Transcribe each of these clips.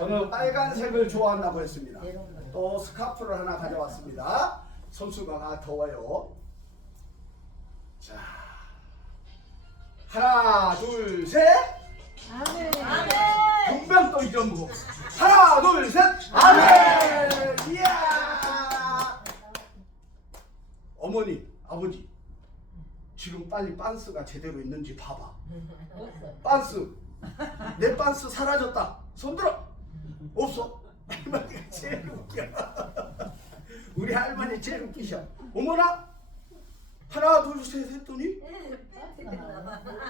저는 빨간색을 좋아한다고 했습니다. 또 스카프를 하나 가져왔습니다. 손수가 더워요. 자, 하나, 둘, 셋. 아멘. 분명 또 거. 하나, 둘, 셋. 아멘. 이야. 어머니, 아버지. 지금 빨리 빤스가 제대로 있는지 봐봐. 빤스. 내 빤스 사라졌다. 손들어. 없어. 할머니가 제일 웃겨. 우리 할머니 제일 웃기셔. 어머나. 하나, 둘, 셋 했더니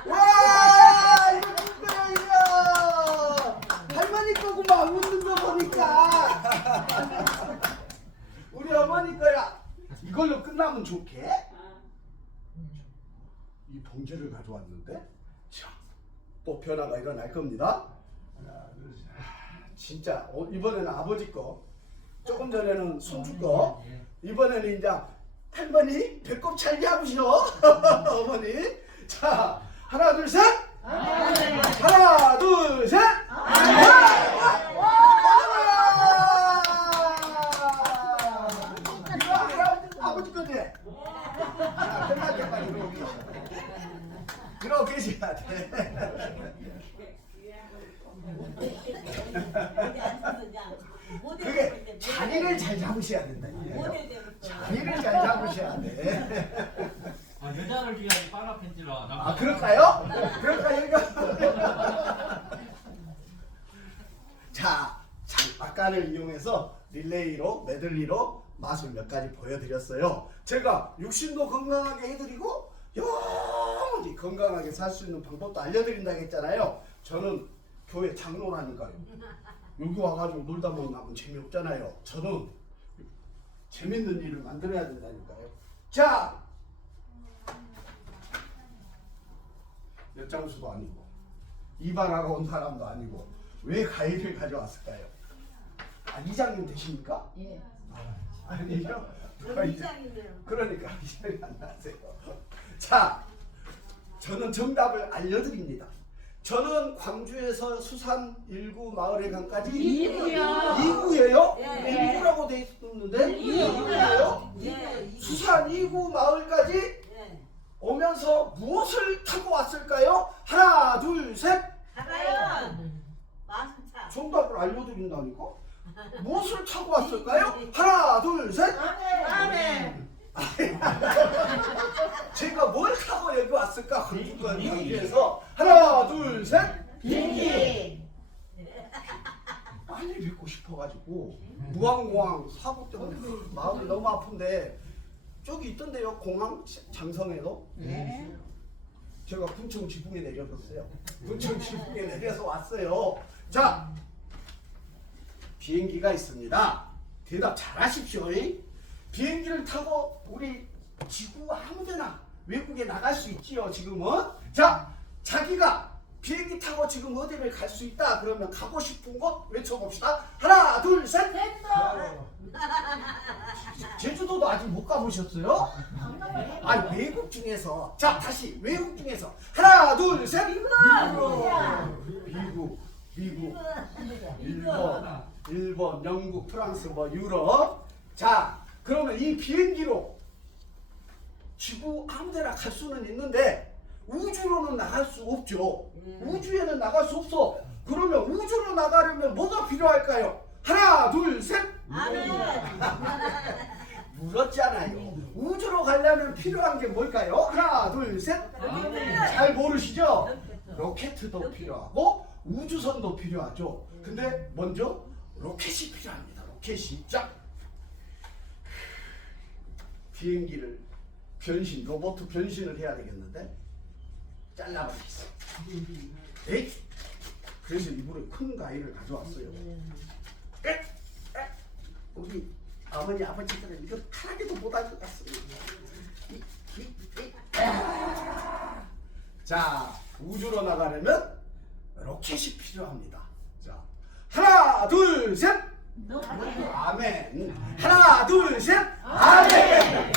와 이거 누구야 이거 할머니 거구만 웃는 거 보니까 우리 어머니 거야 이걸로 끝나면 좋게 이 봉지를 가져왔는데 자 또 변화가 일어날 겁니다 하나, 둘, 셋. 아, 진짜 어, 이번에는 아버지 거 조금 전에는 손주 거 이번에는 이제 할머니 배꼽 찰기 하시오 어머니. 자 하나 둘 셋. 하나 둘 셋. 이거 할아버지 아버지? 건데 자, 때까지 이러고 계셔. 이러고 계셔야 돼 자리를 잘 잡으셔야 된다. 자리를 잘 잡으셔야 돼. 아, 여자를 위한 빨간 팬티라. 아 그럴까요? 그럴까요 이거? 자, 장박간을 이용해서 릴레이로 메들리로 맛을 몇 가지 보여드렸어요. 제가 육신도 건강하게 해드리고 영원히 건강하게 살 수 있는 방법도 알려드린다고 했잖아요. 저는 교회 장로라니까요. 여기 와가지고 놀다 보면 나면 재미없잖아요. 저는 재밌는 일을 만들어야 된다니까요. 자, 엿장수도 아니고 이발하러 온 사람도 아니고 왜 가위를 가져왔을까요? 아 이장님 되십니까? 예. 아니요. 누가 이장- 그러니까 이장이 안 나세요. 자, 저는 정답을 알려드립니다. 저는 광주에서 수산 일구 마을의 강까지 이구요. 2구예요? 네. 1구라고 돼 있었는데 이구요. 2구예요? 수산 2구 마을까지 오면서 무엇을 타고 왔을까요? 하나, 둘, 셋. 정답을 알려드린다니까? 무엇을 타고 왔을까요? 하나, 둘, 셋. 아멘. 제가 뭘 타고 여기 왔을까? 건축관 위해서 하나, 둘, 셋. 비행기. 빨리 뵙고 싶어가지고 무항 공항 사고 때문에 마음이 너무 아픈데 저기 있던데요 공항 장성에도 네. 제가 군청 지붕에 내려졌어요. 군청 지붕에 내려서 왔어요. 자, 비행기가 있습니다. 대답 잘하십시오. 이. 비행기를 타고 우리 지구 아무데나 외국에 나갈 수 있지요. 지금은 자, 자기가 비행기 타고 지금 어디를 갈 수 있다. 그러면 가고 싶은 곳 외쳐봅시다. 하나, 둘, 셋. 제주도도 아직 못 가보셨어요? 아 외국 중에서 자 다시 외국 중에서 하나 둘셋 미국 미국 미국 일본 일본 영국 프랑스 뭐 유럽 자 그러면 이 비행기로 지구 아무데나 갈 수는 있는데 우주로는 나갈 수 없죠 우주에는 나갈 수 없어 그러면 우주로 나가려면 뭐가 필요할까요 하나 둘셋 물었잖아요. 우주로 가려면 필요한 게 뭘까요? 하나, 둘, 셋. 잘 모르시죠? 로켓도 필요하고 우주선도 필요하죠. 근데 먼저 로켓이 필요합니다. 로켓이 자 비행기를 변신 로봇 변신을 해야 되겠는데 잘라버리겠어. 에이 그래서 일부러 큰 가위를 가져왔어요. 에? 에? 우리 어머니 아버지들은 이거 하나도 못할 것 같습니다. 아. 자 우주로 나가려면 로켓이 필요합니다. 자 하나 둘 셋. 아멘. 하나 둘 셋. 아멘.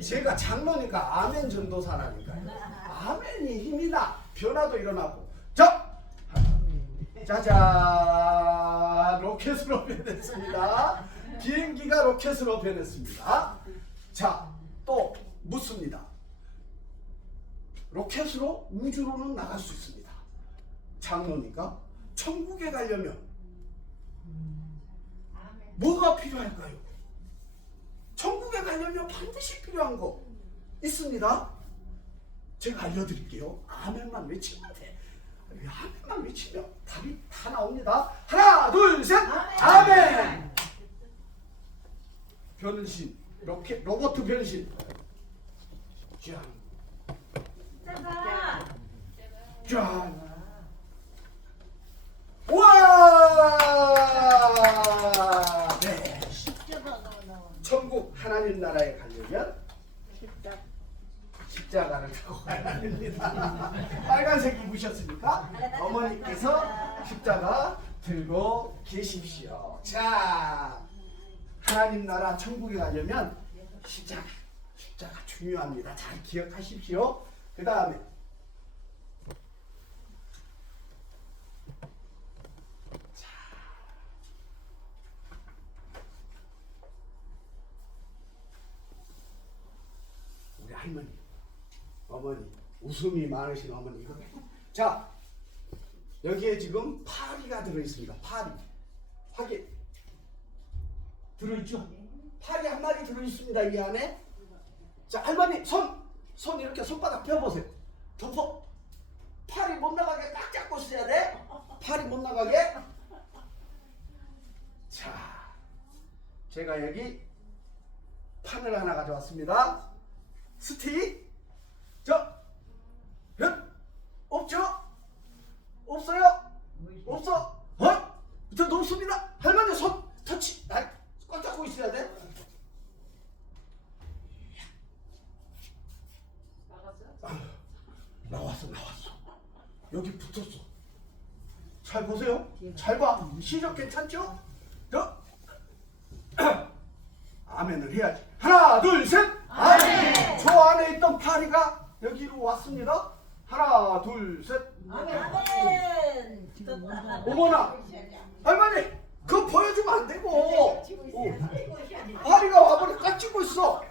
제가 장로니까 아멘 전도사라니까요. 아멘이 힘이다. 변화도 일어나고. 자 짜잔 로켓으로 변했습니다. 비행기가 로켓으로 변했습니다. 자, 또 묻습니다. 로켓으로 우주로는 나갈 수 있습니다. 장로니까 천국에 가려면 뭐가 필요할까요? 천국에 가려면 반드시 필요한 거 있습니다. 제가 알려드릴게요. 아멘만 외치면 돼. 아멘만 외치면 답이 다 나옵니다. 하나, 둘, 셋. 아멘. 변신, 로켓, 로봇 변신. 짠, 짜잔. 짠. 와! 네. 천국 하나님 나라에 가려면 십자가를 타고 가야 됩니다. 빨간색 입으셨습니까? 어머니께서 십자가 들고 계십시오. 자, 하나님 나라 천국에 가려면 십자가, 십자가 중요합니다. 잘 기억하십시오. 그 다음에 할머니, 어머니, 웃음이 많으신 어머니 이거. 자, 여기에 지금 파리가 들어 있습니다. 파리, 확인. 들어 있죠? 파리 한 마리 들어 있습니다. 이 안에. 자, 할머니 손, 손 이렇게 손바닥 펴보세요. 덮어. 팔이 못 나가게 딱 잡고 있어야 돼. 팔이 못 나가게. 자, 제가 여기 판을 하나 가져왔습니다. 스틱. 자, 몇? 없죠? 없어요? 없어? 어? 저 높습니다. 할머니 손 터치. 아, 꽉 잡고 있어야 돼. 나왔어, 나왔어. 여기 붙었어. 잘 보세요. 잘 봐. 시력 괜찮죠? 저. 아멘을 해야지. 하나, 둘, 셋. 아멘. 저 안에 있던 파리가 여기로 왔습니다. 하나, 둘, 셋. 아멘. 어머나, 할머니, 그거 보여주면 안 되고. 어. 파리가 와버려 깍지고 있어.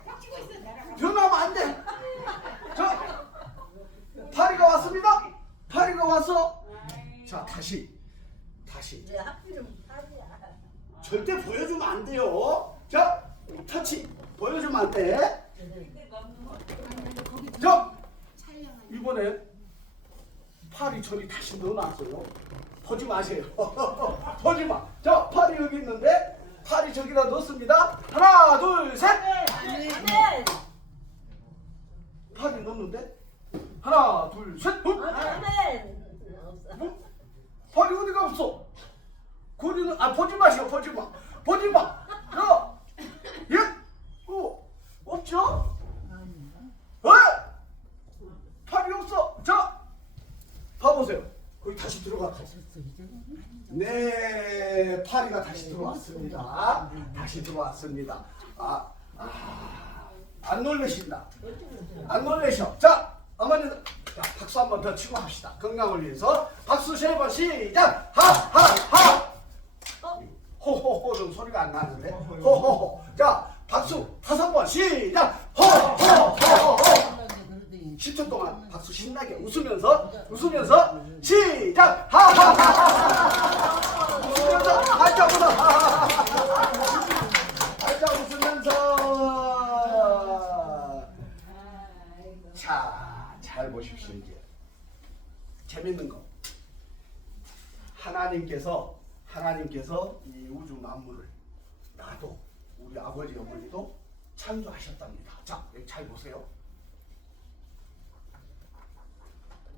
변하면 안 돼. 자, 파리가 왔습니다. 파리가 와서. 자, 다시, 다시. 왜 하필이면 팔이야? 절대 보여주면 안 돼요. 자, 터치 보여주면 안 돼. 자, 이번에 팔이 저리 다시 넣어놨어요. 보지 마세요. 보지 마. 자, 팔이 여기 있는데 팔이 저기다 넣습니다. 하나, 둘, 셋. 아멘. 팔이 넣는데 하나, 둘, 셋. 어? 뭐? 팔이 어디가 없어? 거리는 아 보지 마시오 보지 마 보지 마. 야, 예, 어 없죠? 어? 팔이 없어. 자, 봐보세요. 거기 다시 들어가. 네, 파리가 다시 들어왔습니다. 다시 들어왔습니다. 아, 아, 안 놀래신다. 안 놀래셔. 자, 어머니들, 자, 박수 한 번 더 치고 합시다. 건강을 위해서. 박수 세 번 시작! 하, 하, 하! 호호호는 소리가 안 나는데. 호호호. 자, 박수 다섯 번 시작! 호호호호! 10초 동안 박수 신나게 웃으면서, 웃으면서 시작! 하하하하! 웃으면서, 활짝 웃어! 활짝 웃으면서! 자, 잘 보십시오, 이제. 재밌는 거. 하나님께서, 하나님께서 이 우주 만물을 나도, 우리 아버지, 어머니도 창조하셨답니다. 자, 여기 잘 보세요.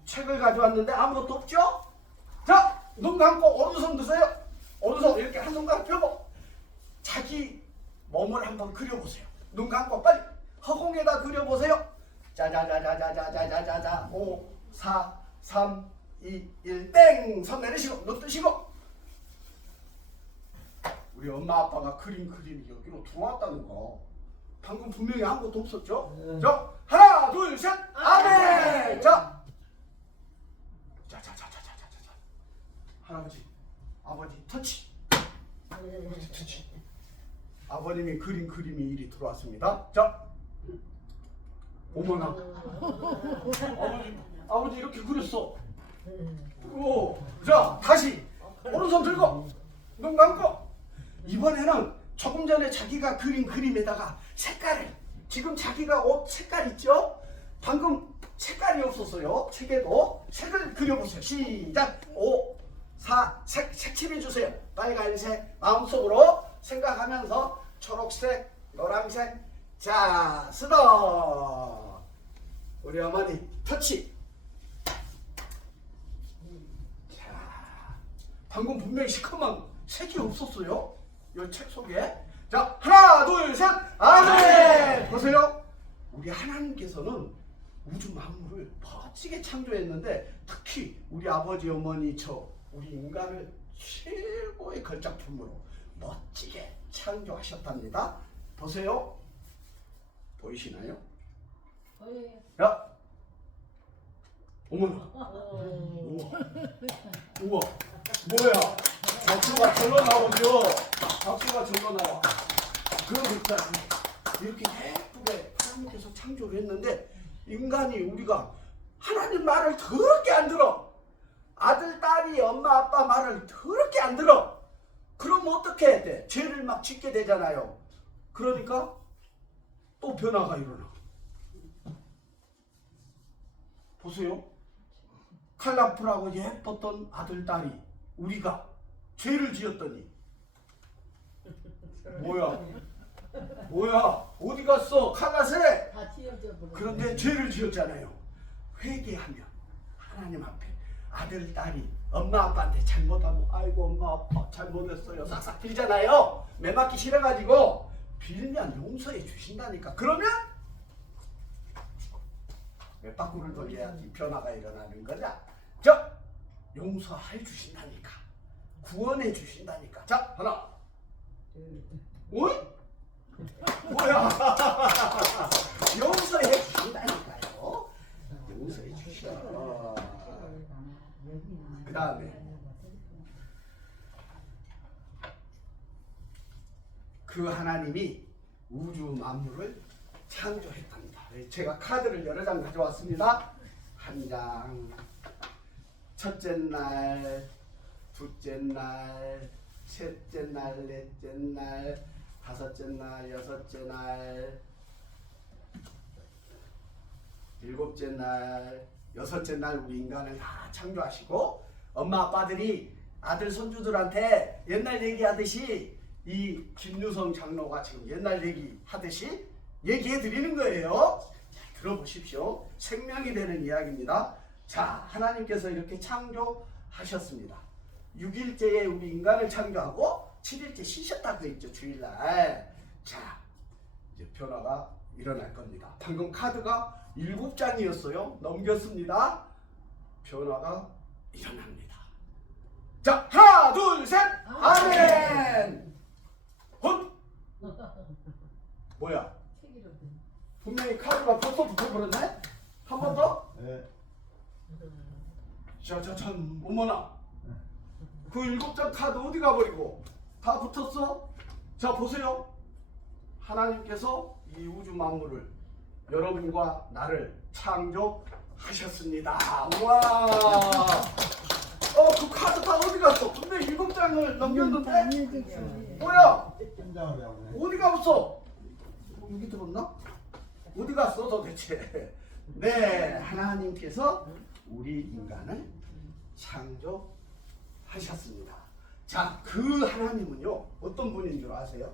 책을 가져왔는데 아무것도 없죠? 자, 눈 감고 오른손 드세요. 오른손 이렇게 한 손가락 펴고 자기 몸을 한번 그려보세요. 눈 감고 빨리 허공에다 그려보세요. 자자자자자자자자자 5, 4, 3, 2, 1, 땡! 손 내리시고 눈 뜨시고 우리 엄마 아빠가 그린 그림이 여기로 들어왔다는 거 방금 분명히 아무것도 없었죠? 자, 하나, 둘, 셋, 아멘! 자, 자 자 자 자 자 자 자 할아버지 아버지 터치 아버님이 그린 그림이 이리 들어왔습니다. 자, 어머나. 아버지, 아버지 이렇게 그렸어. 오, 자 다시 오른손 들고 눈 감고 이번에는 조금 전에 자기가 그린 그림에다가 색깔을 지금 자기가 옷 색깔 있죠? 방금 색깔이 없었어요. 책에도 색을 그려보세요. 시작. 5, 4, 색, 색칠해 주세요. 빨간색 마음속으로 생각하면서 초록색, 노란색. 자, 스톱. 우리 어머니 터치. 자, 방금 분명히 시커먼 색이 없었어요. 이 책 속에. 자, 하나, 둘, 셋, 아멘! 보세요. 우리 하나님께서는 우주 만물을 멋지게 창조했는데 특히 우리 아버지, 어머니, 저, 우리 인간을 최고의 걸작품으로 멋지게 창조하셨답니다. 보세요. 보이시나요? 야! 어머나. 우와. 우와. 뭐야? 박수가 절로 나오죠? 박수가 절로 나와. 그러니까 이렇게 예쁘게 하나님께서 창조를 했는데 인간이 우리가 하나님 말을 더럽게 안 들어. 아들, 딸이 엄마, 아빠 말을 더럽게 안 들어. 그럼 어떻게 해야 돼? 죄를 막 짓게 되잖아요. 그러니까 또 변화가 일어나. 보세요. 칼라풀하고 예뻤던 아들, 딸이 우리가 죄를 지었더니 뭐야? 뭐야? 어디 갔어? 칼라세? 그런데 죄를 지었잖아요. 회개하면 하나님 앞에 아들, 딸이 엄마, 아빠한테 잘못하면 아이고 엄마, 아빠 잘못했어요. 싹싹 빌잖아요. 매 맞기 싫어가지고 빌면 용서해 주신다니까. 그러면 몇 바퀴를 돌려야지 변화가 일어나는 거냐? 자, 용서해 주신다니까. 구원해 주신다니까. 자, 하나. 어이? 뭐야? 용서해 주신다니까요. 용서해 주셔. 그 다음에 그 하나님이 우주 만물을 창조했답니다. 네, 제가 카드를 여러 장 가져왔습니다. 한 장, 첫째 날, 둘째 날, 셋째 날, 넷째 날, 다섯째 날, 여섯째 날, 일곱째 날, 여섯째 날 우리 인간을 다 창조하시고 엄마 아빠들이 아들 손주들한테 옛날 얘기하듯이 이 김유성 장로가 지금 옛날 얘기 하듯이 얘기해 드리는 거예요. 자, 들어보십시오. 생명이 되는 이야기입니다. 자, 하나님께서 이렇게 창조하셨습니다. 6일째에 우리 인간을 창조하고 7일째 쉬셨다고 했죠. 주일날. 자, 이제 변화가 일어날 겁니다. 방금 카드가 일곱 장이었어요. 넘겼습니다. 변화가 일어납니다. 자, 하나, 둘, 셋, 아멘. 헛. 뭐야? 분명히 카드가 벌써 붙어버렸네. 한 번 더. 네. 자, 자, 참, 어머나. 그 일곱 장 카드 어디 가버리고 다 붙었어? 자, 보세요. 하나님께서 이 우주 만물을 여러분과 나를 창조하셨습니다. 와. 어, 그 카드 다 어디 갔어? 근데 일곱 장을 넘겼는데 뭐야? 어디 갔어? 어, 여기 들었나? 어디 갔어 도대체? 네, 하나님께서 우리 인간을 창조하셨습니다. 자, 그 하나님은요 어떤 분인 줄 아세요?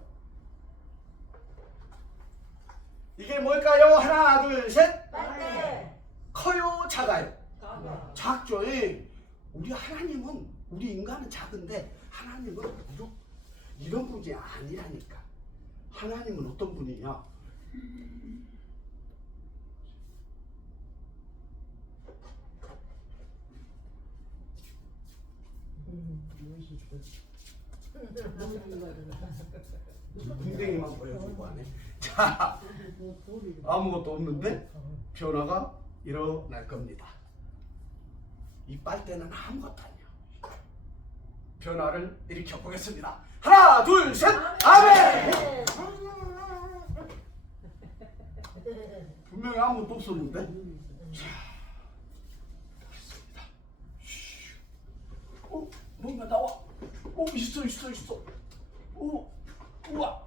이게 뭘까요? 하나, 둘, 셋. 빨대. 커요, 작아요? 작아. 작죠. 예. 우리 하나님은 우리 인간은 작은데 하나님은 이런 분이 아니라니까. 하나님은 어떤 분이냐? 궁뎅이만 보여주고 하네. 자, 아무것도 없는데 변화가 일어날 겁니다. 이 빨대는 아무것도 아니야. 변화를 일으켜 보겠습니다. 하나, 둘, 셋, 아멘. 분명히 아무것도 없었는데. 자, 보겠습니다. 쉬. 어, 뭔가 나와. 어, 있어, 있어, 있어. 오, 우와,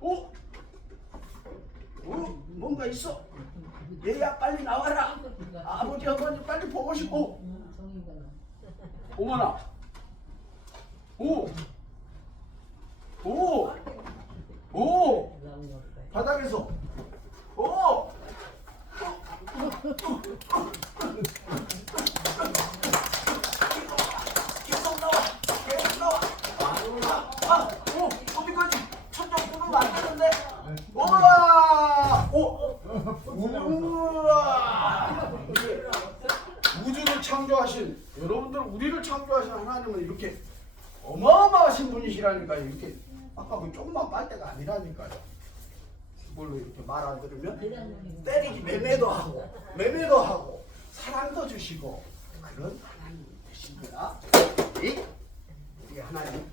오, 어, 뭔가 있어. 얘야 빨리 나와라. 아버지 어머니 빨리 보고 싶어. 어머나. 오. 오. 오. 바닥에서. 오. 계속 나와. 계속 나와. 아, 오, 어디까지? 되는데. 우와. 오. 우와. 우주를 창조하신 여러분들 우리를 창조하신 하나님은 이렇게 어마어마하신 분이시라니까요. 이렇게 아까 그 조그만 빨대가 아니라니까요. 그걸로 이렇게 말 안 들으면 때리기 매매도 하고 매매도 하고 사랑도 주시고 그런 하나님 되십니다. 이 우리 하나님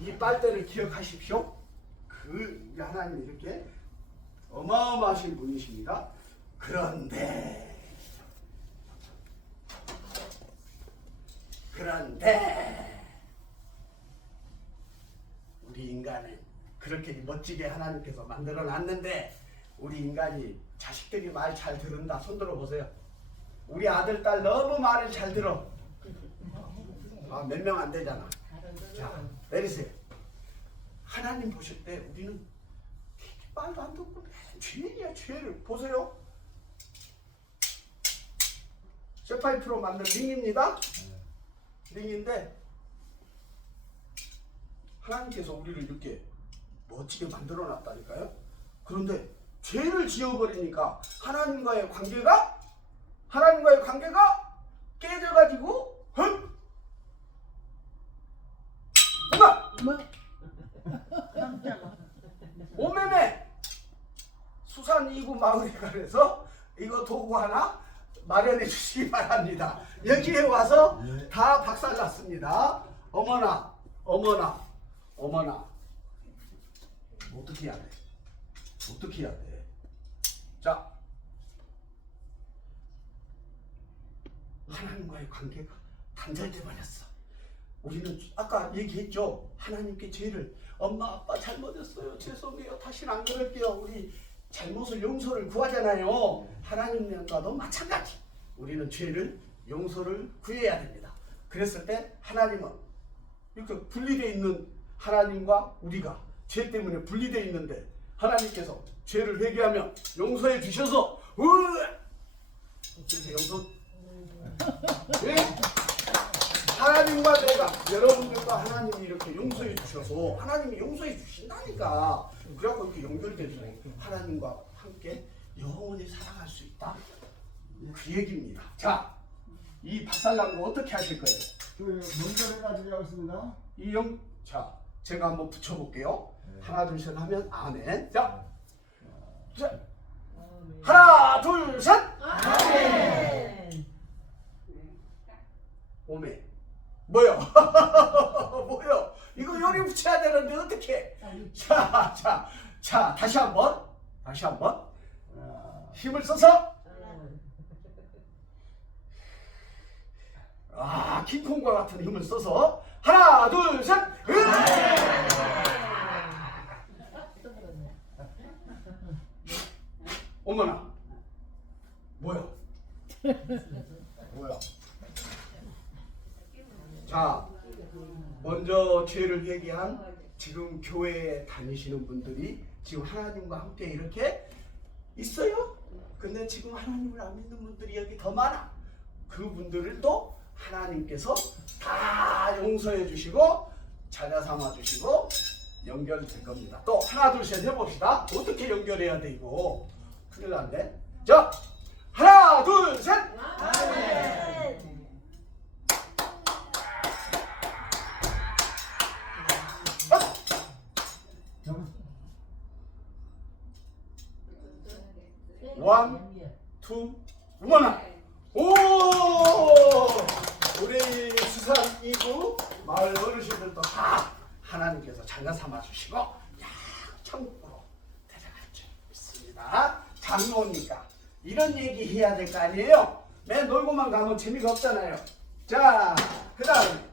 이 빨대를 기억하십시오. 그 하나님 이렇게 어마어마하신 분이십니다. 그런데 그런데 우리 인간은 그렇게 멋지게 하나님께서 만들어 놨는데 우리 인간이 자식들이 말 잘 들은다 손 들어 보세요. 우리 아들 딸 너무 말을 잘 들어. 아 몇 명 안 되잖아. 자 내리세요. 하나님 보실 때 우리는 말도 안 듣고 죄야 죄를 보세요. 쇠파이프로 만든 링입니다. 링인데 하나님께서 우리를 이렇게 멋지게 만들어 놨다니까요. 그런데 죄를 지어버리니까 하나님과의 관계가 하나님과의 관계가 깨져가지고 헐 엄마 오매 1편 2부 마을에 가서 이거 도구 하나 마련해 주시기 바랍니다. 여기에 와서 네. 다 박살났습니다. 어머나, 어머나, 어머나. 어떻게 해야 돼? 어떻게 해야 돼? 자, 하나님과의 관계가 단절돼 버렸어. 우리는 아까 얘기했죠. 하나님께 죄를 엄마 아빠 잘못했어요. 죄송해요. 다시는 안 그럴게요. 우리 잘못을 용서를 구하잖아요. 하나님과도 마찬가지. 우리는 죄를 용서를 구해야 됩니다. 그랬을 때 하나님은 이렇게 분리되어 있는 하나님과 우리가 죄 때문에 분리되어 있는데 하나님께서 죄를 회개하면 용서해 주셔서 으 그래서 용서 예? 하나님과 내가 여러분들과 하나님이 이렇게 용서해 주셔서 하나님이 용서해 주신다니까 그래갖고 이렇게 연결돼서 하나님과 함께 영원히 살아갈 수 있다 그 얘기입니다 자 이 박살난 거 어떻게 하실 거예요? 그 문제를 가지고 있습니다. 이 영 자 제가 한번 붙여볼게요 하나 둘 셋 하면 아멘 자, 자 하나 둘셋 오메 뭐요? 뭐요? 붙여야 되는데 어떻게? 자, 자, 자, 다시 한번, 다시 한번 힘을 써서 아 킹콩과 같은 힘을 써서 하나, 둘, 셋, 으! 어머나, 뭐야? 뭐야? 자, 먼저 죄를 회개한 지금 교회에 다니시는 분들이 지금 하나님과 함께 이렇게 있어요. 근데 지금 하나님을 안 믿는 분들이 여기 더 많아. 그분들을 또 하나님께서 다 용서해 주시고 자녀 삼아 주시고 연결될 겁니다. 또 하나 둘 셋 해봅시다. 어떻게 연결해야 돼 이거? 큰일 났네. 자, 하나 둘 셋. 원, 투, 원. 오! 우리 수산 이구 마을 어르신들도 다 하나님께서 장가 삼아 주시고 야 천국으로 데려갈 줄 믿습니다. 장로니까 이런 얘기 해야 될 거 아니에요? 맨 놀고만 가면 재미가 없잖아요. 자, 그다음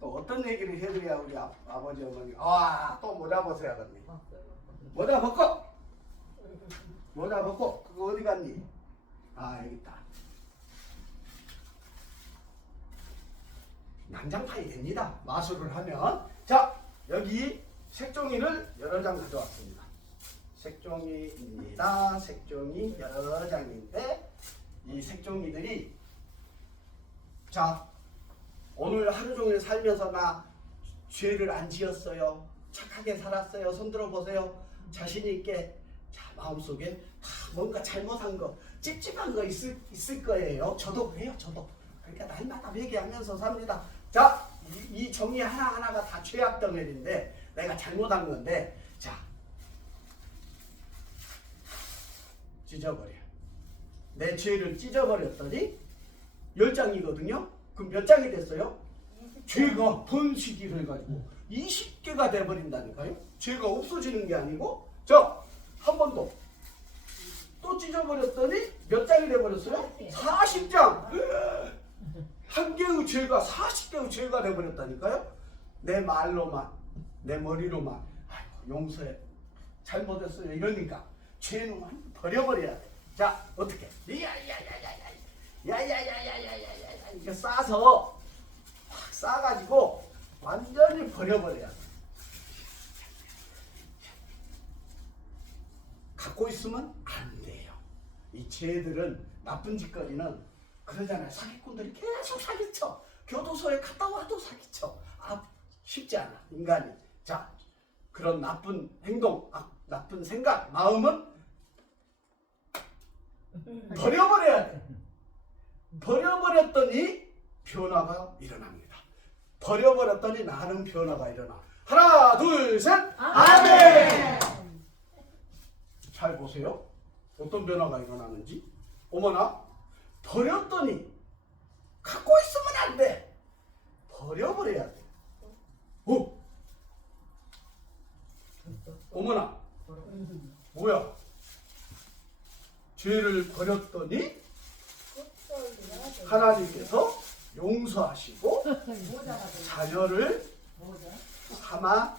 또 어떤 얘기를 해드려야 우리 아, 아버지 어머니 아또 모자 벗어야 겠 네 모자 벗고 모자 벗고 그거 어디 갔니? 아 여기 있다. 난장판이 됩니다. 마술을 하면 자 여기 색종이를 여러 장 가져왔습니다. 색종이입니다. 색종이 여러 장인데 이 색종이들이 자 오늘 하루 종일 살면서 나 죄를 안 지었어요. 착하게 살았어요. 손들어 보세요. 자신 있게 자 마음속에 다 뭔가 잘못한 거 찝찝한 거 있을 있을 거예요. 저도 그래요. 저도 그러니까 날마다 회개하면서 삽니다. 자, 이, 이 종이 하나 하나가 다 죄악 덩어리인데 내가 잘못한 건데 자 찢어버려. 내 죄를 찢어버렸더니 열 장이거든요. 그럼 몇 장이 됐어요? 죄가 번식이 해가지고 20개가 돼버린다니까요. 죄가 없어지는 게 아니고 자, 한 번 더. 또 찢어버렸더니 몇 장이 돼버렸어요? 40장. 한 개의 죄가 40개의 죄가 돼버렸다니까요. 내 말로만, 내 머리로만, 아이고, 용서해. 잘못했어요. 이러니까 죄는 버려버려야 돼. 자, 어떻게? 야야야야야. 야야야야야야야. 이렇게 싸서 확 싸가지고 완전히 버려버려야 돼. 갖고 있으면 안 돼요. 이 죄들은 나쁜 짓거리는 그러잖아요. 사기꾼들이 계속 사기쳐. 교도소에 갔다 와도 사기쳐. 아 쉽지 않아 인간이. 자 그런 나쁜 행동, 아, 나쁜 생각, 마음은 버려버려야 돼. 버려버렸더니 변화가 일어납니다. 버려버렸더니 나는 변화가 일어나. 하나, 둘, 셋. 아멘. 잘 보세요. 어떤 변화가 일어나는지. 어머나, 버렸더니 갖고 있으면 안 돼. 버려버려야 돼. 어? 어머나, 뭐야? 죄를 버렸더니 하나님께서 용서하시고 자녀를 삼아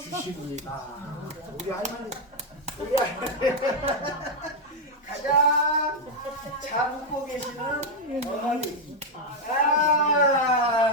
주십니다. 우리 할머니, 우리 할머니 가장 잘 웃고 계시는 어머니. 아.